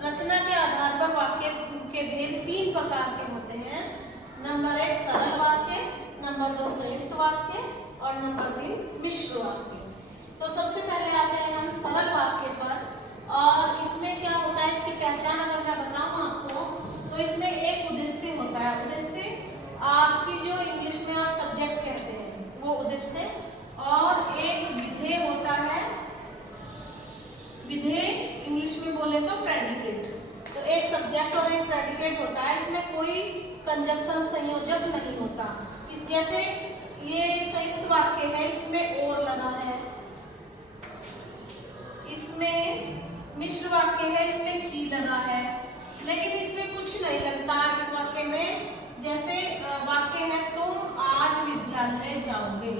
रचना के आधार पर वाक्य के भेद 3 प्रकार के होते हैं। नंबर 1 सरल वाक्य, नंबर 2 संयुक्त वाक्य और नंबर 3 मिश्र वाक्य। तो सबसे पहले आते हैं हम सरल वाक्य पर। और इसमें क्या होता है, इसकी पहचान अगर मैं बताऊं आपको, तो इसमें एक उद्देश्य होता है। उद्देश्य आपकी जो इंग्लिश में आप सब्जेक्ट कहते हैं वो उद्देश्य, और एक विधेय होता है। विधेय इंग्लिश में बोले तो प्रेडिकेट। तो एक सब्जेक्ट और एक प्रेडिकेट होता है। इसमें कोई कंजक्शन संयोजक नहीं होता। इस जैसे ये संयुक्त वाक्य है, इसमें और लगा है। इसमें मिश्र वाक्य है, इसमें की लगा है, लेकिन इसमें कुछ नहीं लगता इस वाक्य में। जैसे वाक्य है तुम आज विद्यालय जाओगे,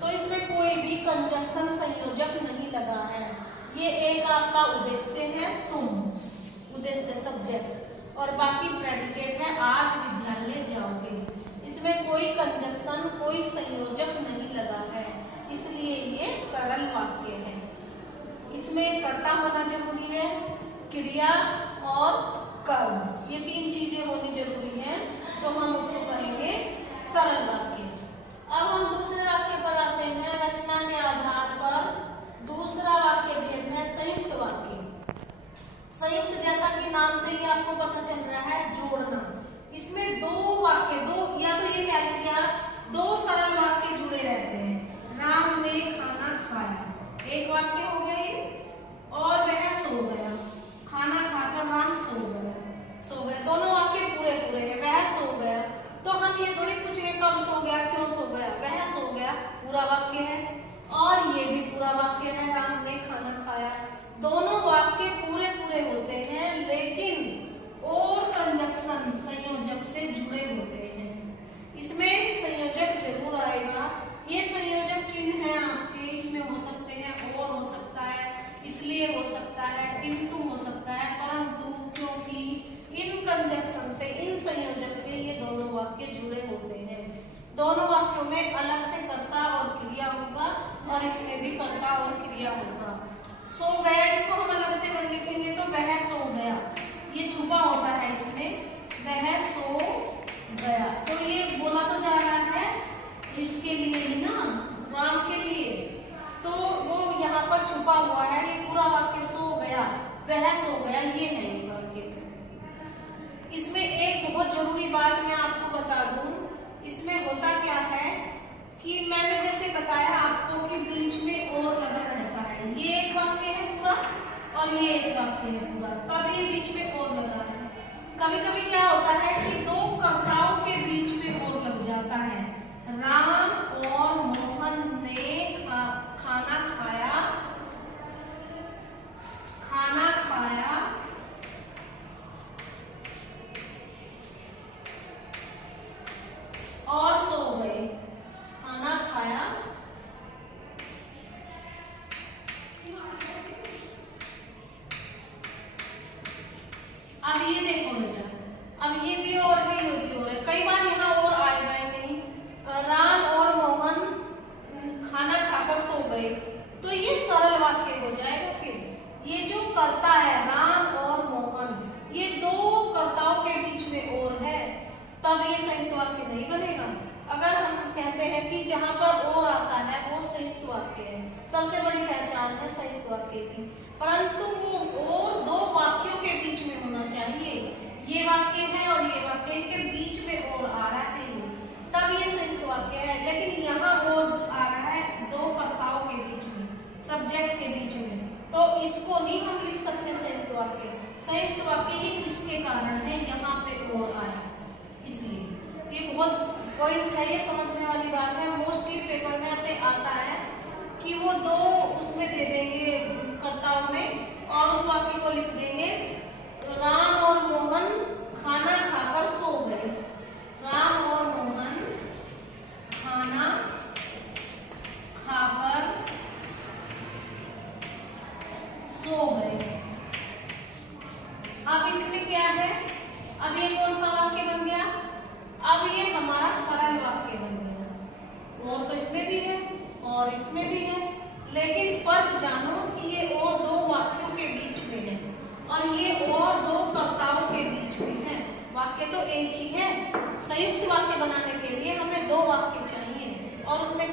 तो इसमें कोई भी कंजक्शन संयोजक नहीं लगा है। ये एक आपका उद्देश्य है तुम, उद्देश्य सब्जेक्ट, और बाकी प्रेडिकेट है आज विद्यालय जाओगे। इसमें कोई कंजक्शन कोई संयोजक नहीं लगा है, इसलिए ये सरल वाक्य है। इसमें कर्ता होना जरूरी है, क्रिया और कर्म, ये 3 चीजें होनी जरूरी है, तो हम उसको कहेंगे सरल वाक्य। अब हम दूसरे वाक्य पर आते हैं। रचना के आधार पर दूसरा वाक्य भेद है संयुक्त वाक्य। संयुक्त जैसा कि नाम से ही आपको पता चल रहा है, जोड़ना। इसमें दो वाक्य, दो या तो ये कह लीजिए आप 2 सरल वाक्य जुड़े रहते हैं। राम ने खाना खाया, एक वाक्य हो गया ये, और वह सो गया। खाना खाकर राम सो गए, दोनों वाक्य पूरे पूरे हैं। वह सो गया, तो हम ये थोड़ी पूछेंगे कब सो गया, क्यों सो गया। वह सो गया पूरा वाक्य है, और ये भी पूरा वाक्य है, राम ने खाना खाया। दोनों वाक्य पूरे पूरे होते हैं, लेकिन और कंजक्शन संयोजक से जुड़े होते हैं। इसमें संयोजक जरूर आएगा। ये संयोजक चिन्ह है आपके, इसमें हो सकते हैं और हो सकता है, इसलिए हो सकता है, किंतु हो सकता है, परंतु, क्योंकि, इन कंजक्शन से, इन संयोजक से ये दोनों वाक्य जुड़े होते हैं। दोनों वाक्यों में अलग से कर्ता और क्रिया होगा, और इसमें भी कर्ता और क्रिया होगा। सो गया, इसको हम अलग से लिखेंगे तो वह सो गया, ये छुपा होता है इसमें, वह सो गया। तो ये बोला तो जा रहा है इसके लिए ही ना, राम के लिए, तो वो यहाँ पर छुपा हुआ है। ये पूरा वाक्य सो गया, वह सो गया, ये है ये वाक्य। इसमें एक बहुत जरूरी बात मैं आपको बता दूं। इसमें होता क्या है कि मैंने जैसे बताया आपको कि बीच में और लगा रहता है। ये एक वाक्य है पूरा, और ये एक वाक्य है पूरा, तब ये बीच में और लगा है। कभी कभी क्या होता है कि 2 कर्ताओं के बीच में और लग जाता है। राम और मोहन ने खाना खाया, खाना खाया और सो गए। खाना खाया अब ये देखो बेटा, अब ये भी और है, ये भी और है। कई बार यहाँ और आएगा ही नहीं। राम और मोहन खाना खाकर सो गए, तो ये सरल वाक्य हो जाएगा। फिर ये जो कर्ता है राम और मोहन, ये 2 कर्ताओं के बीच में और है, तब ये संयुक्त वाक्य नहीं बनेगा। अगर हम कहते हैं कि जहां पर और आता है वो संयुक्त वाक्य है, सबसे बड़ी पहचान है संयुक्त वाक्य की, परंतु वो और 2 वाक्यों के बीच में होना चाहिए। ये वाक्य है और ये वाक्य के बीच में और आ रहा है, तब ये संयुक्त वाक्य है। लेकिन यहाँ और आ रहा है 2 कर्ताओं के बीच में, सब्जेक्ट के बीच में, तो इसको नहीं हम लिख सकते संयुक्त वाक्य। संयुक्त वाक्य ये इसके कारण है, यहाँ पे और आया, इसलिए ये बहुत पॉइंट है, ये समझने वाली बात है। मोस्टली पेपर में ऐसे आता है कि वो 2 उसमें दे देंगे कर्ताओं में, और उस वाक्य को लिख देंगे राम और मोहन खाना खाकर सो गए। राम और मोहन खाना खाकर सो गए। अब इसमें क्या है, अब ये कौन सा वाक्य बन गया, अब ये हमारा सरल वाक्य बन गया। और तो इसमें भी है और इसमें भी है, लेकिन फर्क जानो कि ये और 2 वाक्यों के बीच में है, और ये और दो कर्ताओं के बीच में है। वाक्य तो एक ही है। संयुक्त वाक्य बनाने के लिए हमें दो वाक्य चाहिए और उसमें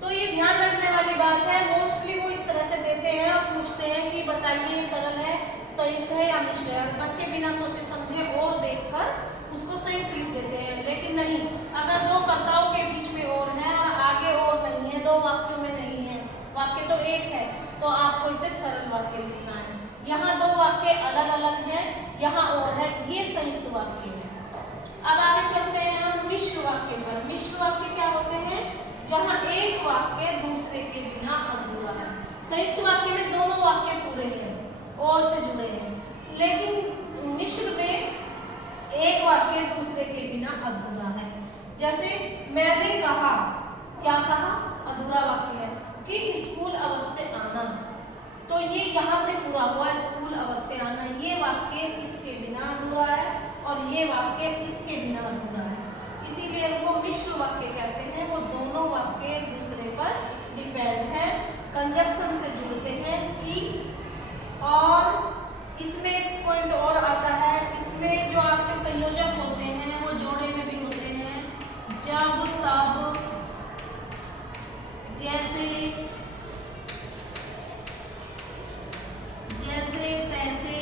तो ये ध्यान रखने वाली बात है। मोस्टली वो इस तरह से देते हैं और पूछते हैं कि बताइए सरल है, संयुक्त है या मिश्र है। बच्चे बिना सोचे समझे और देखकर उसको संयुक्त लिख देते हैं, लेकिन नहीं, अगर दो कर्ताओं के बीच में और है और आगे और नहीं है, दो वाक्यों में नहीं है, वाक्य तो एक है, तो आपको इसे सरल वाक्य लिखना है। यहाँ दो वाक्य अलग अलग हैं, यहाँ और है, ये संयुक्त वाक्य है। अब आगे चलते हैं हम मिश्र वाक्य पर। मिश्र वाक्य क्या होते हैं? जहाँ एक वाक्य दूसरे के बिना अधूरा है। संयुक्त वाक्य में दोनों वाक्य पूरे हैं और से जुड़े हैं, लेकिन मिश्र में एक वाक्य दूसरे के बिना अधूरा है। जैसे मैंने कहा, क्या कहा? अधूरा वाक्य है कि स्कूल अवश्य आना, तो ये यहाँ से पूरा हुआ, स्कूल अवश्य आना। ये वाक्य इसके बिना अधूरा है और ये वाक्य इसके बिना अधूरा है, इसीलिए उनको मिश्र वाक्य कहते हैं। वो दोनों वाक्य एक दूसरे पर डिपेंड है, कंजक्शन से जुड़ते हैं कि। और इसमें एक पॉइंट और आता है, इसमें जो आपके संयोजक होते हैं वो जोड़े में भी होते हैं। जब, तब, जैसे, जैसे, तैसे,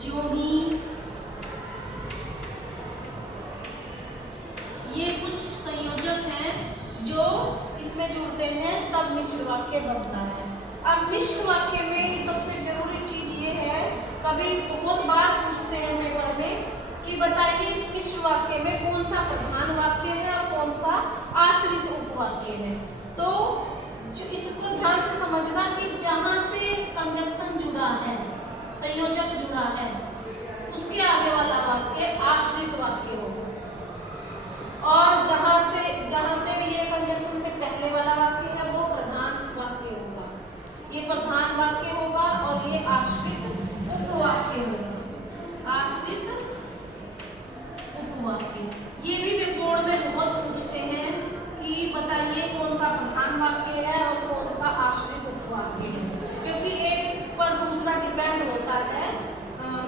जो ही, ये कुछ संयोजक हैं जो इसमें जुड़ते हैं, तब मिश्र वाक्य बनता है। अब मिश्र वाक्य में सबसे जरूरी चीज ये है, कभी बहुत बार पूछते हैं पेपर में कि बताइए इस मिश्र वाक्य में कौन सा प्रधान वाक्य है और कौन सा आश्रित उपवाक्य है। तो जो इसको ध्यान से समझना कि जहां से कंजक्शन जुड़ा है, संयोजक जुड़ा है, उसके आगे वाला वाक्य आश्रित वाक्य होगा, और जहां से ये कंजक्शन से पहले वाला वाक्य है वो प्रधान वाक्य होगा। ये प्रधान वाक्य होगा और ये आश्रित उपवाक्य होगा। आश्रित उपवाक्य ये भी बोर्ड में बहुत पूछते हैं कि बताइए कौन सा प्रधान वाक्य है और कौन सा आश्रित उपवाक्य है, क्योंकि एक पर दूसरा डिपेंड होता है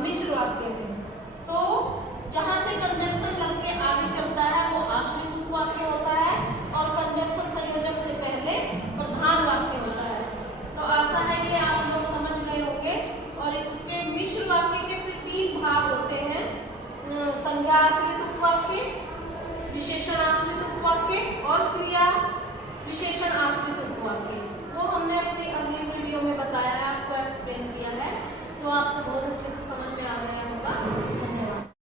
मिश्र वाक्य में। तो जहां से कंजक्शन लग के आगे चलता है वो आश्रित उपवाक्य होता है और कंजक्शन संयोजक से पहले प्रधान वाक्य होता है। तो आशा है ये आप लोग समझ गए होंगे। और इसके मिश्र वाक्य के फिर तीन भाग होते हैं, संज्ञा आश्रित उपवाक्य, विशेषण आश्रित उपवाक्य और क्रिया विशेषण आश्रित उपवाक्य। वो हमने अपनी अगली वीडियो में बताया है, आपको एक्सप्लेन किया है, तो आपको बहुत अच्छे से समझ में आ गया होगा।